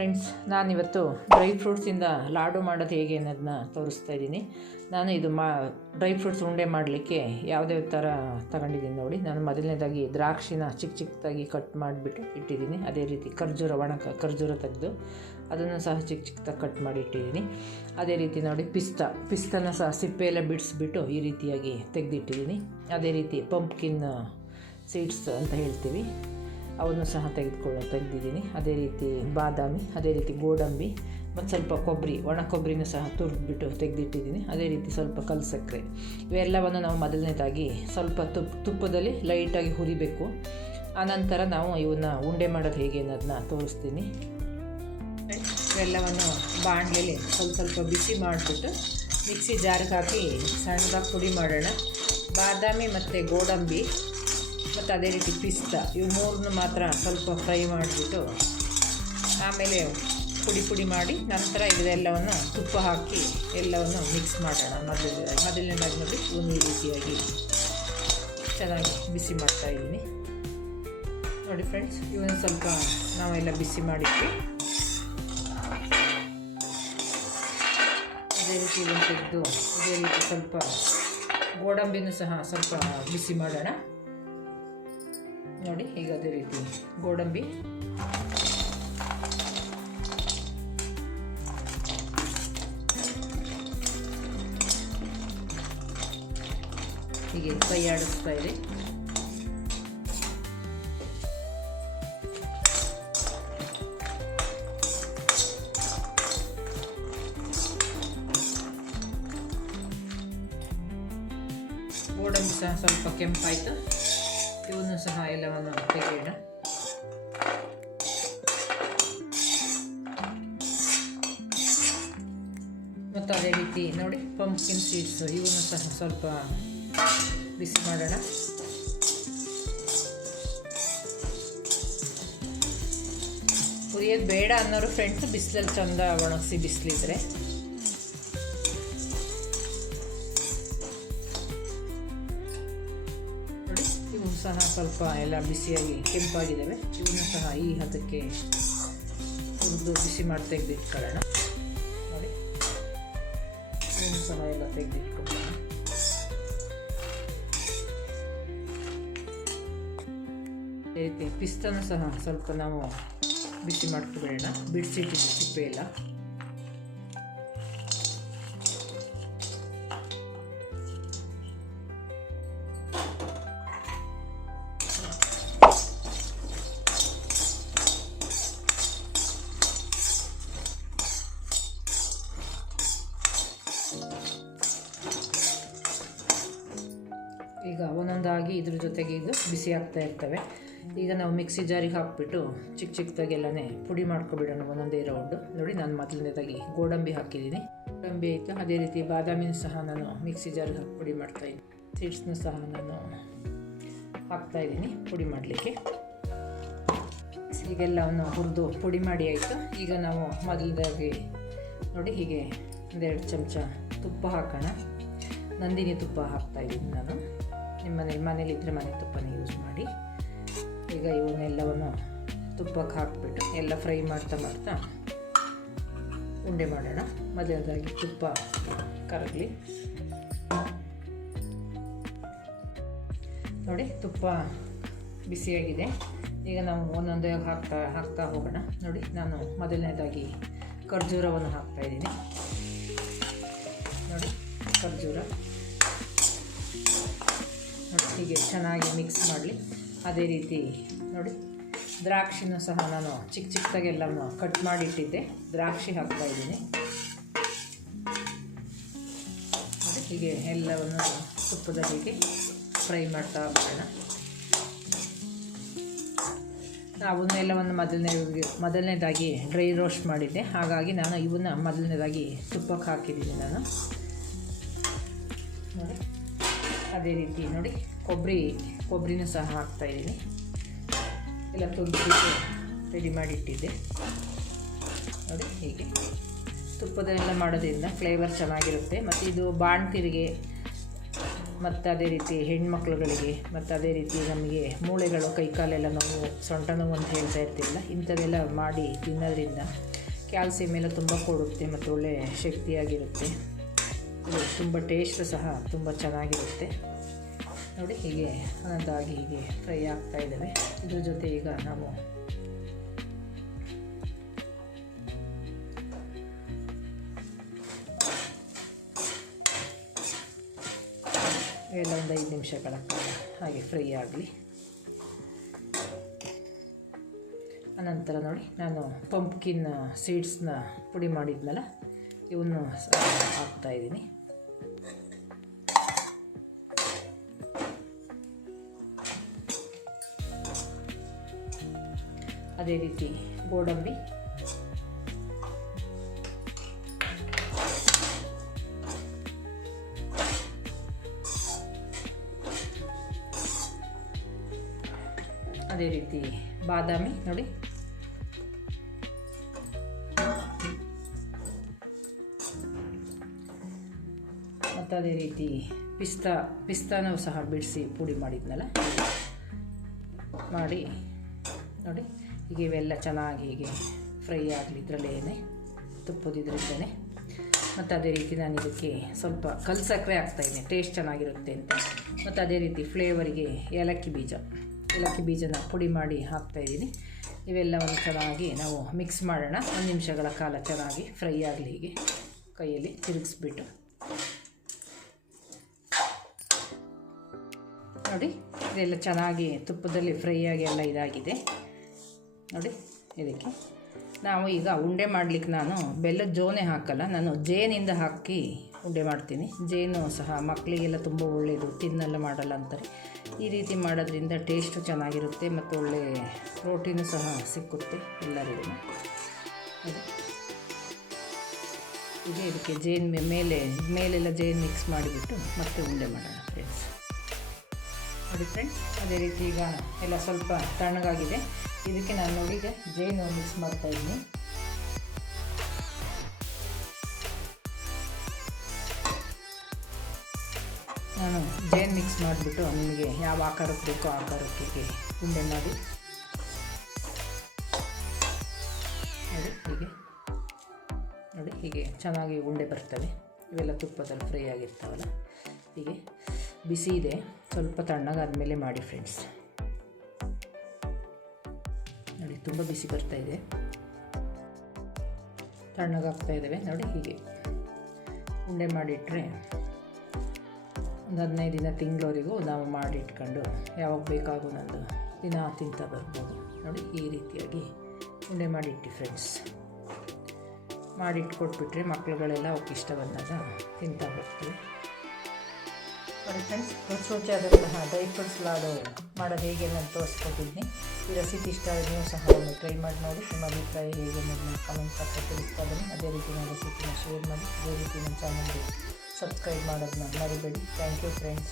Friends, ನಾನಿವತ್ತು dry ಫ್ರೂಟ್ಸಿಂದ laddu ಮಾಡೋದು ಹೇಗೆ ಅನ್ನೋದನ್ನ ತೋರಿಸ್ತಾ ಇದ್ದೀನಿ. ನಾನು ಇದು ಡ್ರೈ ಫ್ರೂಟ್ಸ್ ಉಂಡೆ ಮಾಡಲಿಕ್ಕೆ ಯಾವುದೇ ಥರ ತಗೊಂಡಿದ್ದೀನಿ ನೋಡಿ. ನಾನು ಮೊದಲನೇದಾಗಿ ದ್ರಾಕ್ಷಿನ ಚಿಕ್ಕ ಚಿಕ್ಕದಾಗಿ ಕಟ್ ಮಾಡಿಬಿಟ್ಟು ಇಟ್ಟಿದ್ದೀನಿ. ಅದೇ ರೀತಿ ಒಣ ಖರ್ಜೂರ ತೆಗೆದು ಅದನ್ನು ಸಹ ಚಿಕ್ಕ ಚಿಕ್ಕದಾಗಿ ಕಟ್ ಮಾಡಿ ಇಟ್ಟಿದ್ದೀನಿ. ಅದೇ ರೀತಿ ನೋಡಿ ಪಿಸ್ತಾನ ಸಹ ಸಿಪ್ಪೆಯೆಲ್ಲ ಬಿಡಿಸ್ಬಿಟ್ಟು ಈ ರೀತಿಯಾಗಿ ತೆಗೆದಿಟ್ಟಿದ್ದೀನಿ. ಅದೇ ರೀತಿ ಪಂಪ್ಕಿನ್ ಸೀಡ್ಸ್ ಅಂತ ಹೇಳ್ತೀವಿ, ಅವನ್ನು ಸಹ ತೆಗೆದಿದ್ದೀನಿ. ಅದೇ ರೀತಿ ಬಾದಾಮಿ, ಅದೇ ರೀತಿ ಗೋಡಂಬಿ ಮತ್ತು ಸ್ವಲ್ಪ ಒಣ ಕೊಬ್ಬರಿನೂ ಸಹ ತುರಿದ್ಬಿಟ್ಟು ತೆಗೆದಿಟ್ಟಿದ್ದೀನಿ. ಅದೇ ರೀತಿ ಸ್ವಲ್ಪ ಕಲ್ಲು ಸಕ್ಕರೆ, ಇವೆಲ್ಲವನ್ನು ನಾವು ಮೊದಲನೇದಾಗಿ ಸ್ವಲ್ಪ ತುಪ್ಪದಲ್ಲಿ ಲೈಟಾಗಿ ಹುರಿಬೇಕು. ಆನಂತರ ನಾವು ಇವನ್ನ ಉಂಡೆ ಮಾಡೋದು ಹೇಗೆ ಅನ್ನೋದನ್ನ ತೋರಿಸ್ತೀನಿ. ಇವೆಲ್ಲವನ್ನು ಬಾಣಲೆಯಲ್ಲಿ ಸ್ವಲ್ಪ ಬಿಸಿ ಮಾಡಿಬಿಟ್ಟು ಮಿಕ್ಸಿ ಜಾರಿಗೆ ಹಾಕಿ ಸಣ್ಣದಾಗಿ ಪುಡಿ ಮಾಡೋಣ. ಬಾದಾಮಿ ಮತ್ತು ಗೋಡಂಬಿ ಮತ್ತು ಅದೇ ರೀತಿ ಪಿಸ್ತಾ, ಇವು ಮೂರನ್ನು ಮಾತ್ರ ಸ್ವಲ್ಪ ಫ್ರೈ ಮಾಡಿಬಿಟ್ಟು ಆಮೇಲೆ ಪುಡಿ ಮಾಡಿ ನಂತರ ಇದೆಲ್ಲವನ್ನು ತುಪ್ಪ ಹಾಕಿ ಎಲ್ಲವನ್ನು ಮಿಕ್ಸ್ ಮಾಡೋಣ. ಮೊದಲನೇದಾಗಿ ನೋಡಿ ಇವನು ಈ ರೀತಿಯಾಗಿ ಚೆನ್ನಾಗಿ ಬಿಸಿ ಮಾಡ್ತಾಯಿದ್ದೀನಿ ನೋಡಿ ಫ್ರೆಂಡ್ಸ್. ಇವನು ಸ್ವಲ್ಪ ನಾವೆಲ್ಲ ಬಿಸಿ ಮಾಡಿದ್ವಿ. ಅದೇ ರೀತಿ ಇವನು ತೆಗೆದು ಇದೇ ರೀತಿ ಸ್ವಲ್ಪ ಗೋಡಂಬಿನೂ ಸಹ ಸ್ವಲ್ಪ ಬಿಸಿ ಮಾಡೋಣ ನೋಡಿ. ಈಗ ಅದೇ ರೀತಿ ಗೋಡಂಬಿ, ಹೀಗೆ ಕೈ ಆಡಿಸ್ತಾ ಇದೆ. ಗೋಡಂಬಿ ಸಹ ಸ್ವಲ್ಪ ಕೆಂಪಾಯಿತು. ಇವನು ಸಹ ಎಲ್ಲವನ್ನು ತೆಗೆಯೋಣ. ಮತ್ತು ಅದೇ ರೀತಿ ನೋಡಿ ಪಂಪ್ಕಿನ್ ಸೀಡ್ಸ್, ಇವನು ಸಹ ಸ್ವಲ್ಪ ಬಿಸಿ ಮಾಡೋಣ. ಹುರಿಯೋದು ಬೇಡ ಅನ್ನೋರು ಫ್ರೆಂಡ್ಸ್ ಬಿಸಿಲಲ್ಲಿ ಚಂದ ಒಣಗಿಸಿ ಬಿಸಿಲಿದ್ರೆ ಸಹ ಸ್ವಲ್ಪ ಎಲ್ಲ ಬಿಸಿಯಾಗಿ ಕೆಂಪಾಗಿದ್ದಾವೆ. ಇವನು ಸಹ ಈ ಹದಕ್ಕೆ ಹುರಿದು ಬಿಸಿ ಮಾಡಿ ತೆಗೆದಿಟ್ಕೊಳ್ಳೋಣ ನೋಡಿ. ಇವನು ಸಹ ಎಲ್ಲ ತೆಗೆದಿಟ್ಕೊಳ್ಳೋಣ. ಅದೇ ರೀತಿ ಪಿಸ್ತಾನು ಸಹ ಸ್ವಲ್ಪ ನಾವು ಬಿಸಿ ಮಾಡ್ಕೊಬೇಡ, ಬಿಡಿಸಿಟ್ಟಿದ್ದು ಸಿಪ್ಪೆ ಎಲ್ಲ. ಈಗ ಒಂದೊಂದಾಗಿ ಇದ್ರ ಜೊತೆಗೆ ಇದು ಬಿಸಿ ಆಗ್ತಾ ಇರ್ತವೆ. ಈಗ ನಾವು ಮಿಕ್ಸಿ ಜಾರಿಗೆ ಹಾಕಿಬಿಟ್ಟು ಚಿಕ್ಕದಾಗೆಲ್ಲನೇ ಪುಡಿ ಮಾಡ್ಕೊಬಿಡೋಣ ಒಂದೊಂದೇ ರೌಂಡು ನೋಡಿ. ನಾನು ಮೊದಲನೇದಾಗಿ ಗೋಡಂಬಿ ಹಾಕಿದ್ದೀನಿ, ಗೋಡಂಬಿ ಆಯಿತು. ಅದೇ ರೀತಿ ಬಾದಾಮಿನೂ ಸಹ ನಾನು ಮಿಕ್ಸಿ ಜಾರಿಗೆ ಹಾಕಿ ಪುಡಿ ಮಾಡ್ತಾಯಿದ್ದೀನಿ. ಸೀಡ್ಸ್ನೂ ಸಹ ನಾನು ಹಾಕ್ತಾಯಿದ್ದೀನಿ ಪುಡಿ ಮಾಡಲಿಕ್ಕೆ. ಈಗೆಲ್ಲವನ್ನು ಹುರಿದು ಪುಡಿ ಮಾಡಿ ಆಯಿತು. ಈಗ ನಾವು ಮೊದಲನೇದಾಗಿ ನೋಡಿ ಹೀಗೆ ಒಂದೆರಡು ಚಮಚ ತುಪ್ಪ ಹಾಕೋಣ. ನಂದಿನಿ ತುಪ್ಪ ಹಾಕ್ತಾಯಿದ್ದೀನಿ ನಾನು. ನಿಮ್ಮ ಮನೇಲಿದ್ದರೆ ಮನೆ ತುಪ್ಪನೇ ಯೂಸ್ ಮಾಡಿ. ಈಗ ಇವನ್ನೆಲ್ಲವನ್ನು ತುಪ್ಪಕ್ಕೆ ಹಾಕಿಬಿಟ್ಟು ಎಲ್ಲ ಫ್ರೈ ಮಾಡ್ತಾ ಉಂಡೆ ಮಾಡೋಣ. ಮೊದಲನೇದಾಗಿ ತುಪ್ಪ ಕರಗಲಿ ನೋಡಿ. ತುಪ್ಪ ಬಿಸಿಯಾಗಿದೆ. ಈಗ ನಾವು ಒಂದೊಂದೇ ಹಾಕ್ತಾ ಹೋಗೋಣ ನೋಡಿ. ನಾನು ಮೊದಲನೇದಾಗಿ ಖರ್ಜೂರವನ್ನು ಹಾಕ್ತಾಯಿದ್ದೀನಿ ನೋಡಿ. ಖರ್ಜೂರ ನೋಡಿ ಹೀಗೆ ಚೆನ್ನಾಗಿ ಮಿಕ್ಸ್ ಮಾಡಲಿ. ಅದೇ ರೀತಿ ನೋಡಿ ದ್ರಾಕ್ಷಿನೂ ಸಹ ನಾನು ಚಿಕ್ಕದಾಗೆಲ್ಲವನ್ನು ಕಟ್ ಮಾಡಿಟ್ಟಿದ್ದೆ, ದ್ರಾಕ್ಷಿ ಹಾಕ್ತಾಯಿದ್ದೀನಿ ನೋಡಿ. ಹೀಗೆ ಎಲ್ಲವನ್ನು ತುಪ್ಪದ ಹೀಗೆ ಫ್ರೈ ಮಾಡ್ತಾ ಹೋಗೋಣ. ಅವನ್ನೆಲ್ಲವನ್ನು ಮೊದಲನೇದಾಗಿ ಡ್ರೈ ರೋಸ್ಟ್ ಮಾಡಿದ್ದೆ, ಹಾಗಾಗಿ ನಾನು ಇವನ್ನ ಮೊದಲನೇದಾಗಿ ತುಪ್ಪಕ್ಕೆ ಹಾಕಿದ್ದೀನಿ ನಾನು ನೋಡಿ. ಅದೇ ರೀತಿ ನೋಡಿ ಕೊಬ್ಬರಿನೂ ಸಹ ಹಾಕ್ತಾಯಿದ್ದೀನಿ. ಎಲ್ಲ ತುರಿದ್ಬಿಟ್ಟು ರೆಡಿ ಮಾಡಿಟ್ಟಿದ್ದೆ ನೋಡಿ. ಹೀಗೆ ತುಪ್ಪದೆಲ್ಲ ಮಾಡೋದ್ರಿಂದ ಫ್ಲೇವರ್ ಚೆನ್ನಾಗಿರುತ್ತೆ. ಮತ್ತು ಇದು ಬಾಣಂತಿರಿಗೆ ಮತ್ತು ಅದೇ ರೀತಿ ಹೆಣ್ಮಕ್ಳುಗಳಿಗೆ ಮತ್ತು ಅದೇ ರೀತಿ ನಮಗೆ ಮೂಳೆಗಳು ಕೈಕಾಲೆಲ್ಲ ನೋವು ಸೊಂಟ ನೋವು ಅಂತ ಹೇಳ್ತಾ ಇರ್ತಿಲ್ಲ, ಇಂಥದ್ದೆಲ್ಲ ಮಾಡಿ ತಿನ್ನೋದ್ರಿಂದ ಕ್ಯಾಲ್ಸಿಯಂ ಎಲ್ಲ ತುಂಬ ಕೊಡುತ್ತೆ ಮತ್ತು ಒಳ್ಳೆ ಶಕ್ತಿಯಾಗಿರುತ್ತೆ. ಇದು ತುಂಬ ಟೇಸ್ಟ್ ಸಹ ತುಂಬ ಚೆನ್ನಾಗಿರುತ್ತೆ ನೋಡಿ. ಹೀಗೆ ಅದಾಗಿ ಹೀಗೆ ಫ್ರೈ ಆಗ್ತಾ ಇದ್ದಾವೆ. ಇದ್ರ ಜೊತೆ ಈಗ ನಾವು ಎಲ್ಲ ಒಂದು 5 ನಿಮಿಷಗಳ ಕಾಲ ಹಾಗೆ ಫ್ರೈ ಆಗಲಿ. ಅನಂತರ ನೋಡಿ ನಾನು ಪಂಪ್ಕಿನ್ ಸೀಡ್ಸ್ನ ಪುಡಿ ಮಾಡಿದ್ಮೇಲೆ ಇವನ್ನು ಹಾಕ್ತಾಯಿದ್ದೀನಿ. ಅದೇ ರೀತಿ ಗೋಡಂಬಿ, ಅದೇ ರೀತಿ ಬಾದಾಮಿ ನೋಡಿ, ಮತ್ತು ಅದೇ ರೀತಿ ಪಿಸ್ತಾನೂ ಸಹ ಬಿಡಿಸಿ ಪುಡಿ ಮಾಡಿದ್ನಲ್ಲ ಮಾಡಿ ನೋಡಿ. ಹೀಗೆ ಇವೆಲ್ಲ ಚೆನ್ನಾಗಿ ಹೀಗೆ ಫ್ರೈ ಆಗಲಿ ಇದರಲ್ಲೇನೆ, ತುಪ್ಪದಿದ್ರಿಂದನೇ. ಮತ್ತು ಅದೇ ರೀತಿ ನಾನು ಇದಕ್ಕೆ ಸ್ವಲ್ಪ ಕಲ್ಲು ಸಕ್ಕರೆ ಹಾಕ್ತಾಯಿದ್ದೀನಿ, ಟೇಸ್ಟ್ ಚೆನ್ನಾಗಿರುತ್ತೆ ಅಂತ. ಮತ್ತು ಅದೇ ರೀತಿ ಫ್ಲೇವರಿಗೆ ಏಲಕ್ಕಿ ಬೀಜನ ಪುಡಿ ಮಾಡಿ ಹಾಕ್ತಾಯಿದ್ದೀನಿ. ಇವೆಲ್ಲವನ್ನು ಚೆನ್ನಾಗಿ ನಾವು ಮಿಕ್ಸ್ ಮಾಡೋಣ. 1 ನಿಮಿಷಗಳ ಕಾಲ ಚೆನ್ನಾಗಿ ಫ್ರೈ ಆಗಲಿ. ಹೀಗೆ ಕೈಯಲ್ಲಿ ತಿರುಗಿಸ್ಬಿಟ್ಟು ನೋಡಿ, ಇದೆಲ್ಲ ಚೆನ್ನಾಗಿ ತುಪ್ಪದಲ್ಲಿ ಫ್ರೈ ಆಗಿ ಎಲ್ಲ ಇದಾಗಿದೆ ನೋಡಿ. ಇದಕ್ಕೆ ನಾವು ಈಗ ಉಂಡೆ ಮಾಡಲಿಕ್ಕೆ ನಾನು ಬೆಲ್ಲದ ಜೋನೆ ಹಾಕಲ್ಲ, ನಾನು ಜೇನಿಂದ ಹಾಕಿ ಉಂಡೆ ಮಾಡ್ತೀನಿ. ಜೇನು ಸಹ ಮಕ್ಕಳಿಗೆಲ್ಲ ತುಂಬ ಒಳ್ಳೆಯದು, ತಿನ್ನೆಲ್ಲ ಮಾಡಲ್ಲ ಅಂತಾರೆ. ಈ ರೀತಿ ಮಾಡೋದ್ರಿಂದ ಟೇಸ್ಟು ಚೆನ್ನಾಗಿರುತ್ತೆ ಮತ್ತು ಒಳ್ಳೆ ಪ್ರೋಟೀನು ಸಹ ಸಿಕ್ಕುತ್ತೆ ಎಲ್ಲರಿಗೂ. ಹೀಗೆ ಇದಕ್ಕೆ ಮೇಲೆಲ್ಲ ಜೇನು ಮಿಕ್ಸ್ ಮಾಡಿಬಿಟ್ಟು ಮತ್ತೆ ಉಂಡೆ ಮಾಡೋಣ ಫ್ರೆಂಡ್ಸ್ ನೋಡಿ. ಫ್ರೆಂಡ್ಸ್ ಅದೇ ರೀತಿ ಈಗ ಎಲ್ಲ ಸ್ವಲ್ಪ ತಣ್ಣಗಾಗಿದೆ. ಇದಕ್ಕೆ ನಾನು ನೋಡಿ ಈಗ ಜೇನು ಮಿಕ್ಸ್ ಮಾಡ್ತಾಯಿದ್ದೀನಿ. ನಾನು ಜೇನು ಮಿಕ್ಸ್ ಮಾಡಿಬಿಟ್ಟು ನಿಮಗೆ ಯಾವ ಆಕಾರಕ್ಕೆ ಬೇಕೋ ಆ ಆಕಾರಕ್ಕೆ ಉಂಡೆ ಮಾಡಿ ನೋಡಿ ಹೀಗೆ ಚೆನ್ನಾಗಿ ಉಂಡೆ ಬರ್ತವೆ. ಇವೆಲ್ಲ ತುಪ್ಪದಲ್ಲಿ ಫ್ರೈ ಆಗಿರ್ತಾವಲ್ಲ. ಹೀಗೆ ಬಿಸಿ ಇದೆ, ಸ್ವಲ್ಪ ತಣ್ಣಗಾದ್ಮೇಲೆ ಮಾಡಿ ಫ್ರೆಂಡ್ಸ್ ನೋಡಿ. ತುಂಬ ಬಿಸಿ ಬರ್ತಾಯಿದೆ, ತಣ್ಣಗಾಗ್ತಾ ಇದ್ದಾವೆ ನೋಡಿ. ಹೀಗೆ ಉಂಡೆ ಮಾಡಿಟ್ರೆ ಒಂದು 15 ದಿನ ತಿಂಗಳವರೆಗೂ ನಾವು ಮಾಡಿಟ್ಕೊಂಡು ಯಾವಾಗ ಬೇಕಾಗೂ ನಂದು ದಿನ ತಿಂತಾ ಬರ್ಬೋದು ನೋಡಿ. ಈ ರೀತಿಯಾಗಿ ಉಂಡೆ ಮಾಡಿಟ್ಟು ಫ್ರೆಂಡ್ಸ್ ಮಾಡಿಟ್ಕೊಟ್ಬಿಟ್ರೆ ಮಕ್ಕಳುಗಳೆಲ್ಲ ಅವಕ್ಕೆ ಇಷ್ಟ ಬಂದಾಗ ತಿಂತಾ ಬರ್ತೀವಿ ನೋಡಿ. ಫ್ರೆಂಡ್ಸ್ ರುಚಿಯಾದಂತಹ ಡ್ರೈ ಫ್ರೂಟ್ಸ್ ಲಾಡು ಮಾಡೋದು ಹೇಗೆ ನಾನು ತೋರಿಸ್ಕೊಟ್ಟಿದ್ದೀನಿ. ಈ ರೆಸಿಪಿ ಇಷ್ಟ ಆದರೆ ನೀವು ಸಹ ಒಮ್ಮೆ ಟ್ರೈ ಮಾಡಿ ನೋಡಿ. ನಿಮ್ಮ ಅಭಿಪ್ರಾಯ ಹೇಗೆ ನನ್ನ ಕಮೆಂಟ್ ಪಕ್ಕ ತಿಳಿಸ್ತಾ ಬನ್ನಿ. ಅದೇ ರೀತಿ ನನ್ನ ರೆಸಿಪಿನ ಶೇರ್ ಮಾಡಿ. ಅದೇ ರೀತಿ ನನ್ನ ಚಾನಲ್ಗೆ ಸಬ್ಸ್ಕ್ರೈಬ್ ಮಾಡೋದನ್ನ ಮರಿಬೇಡಿ. Thank you friends.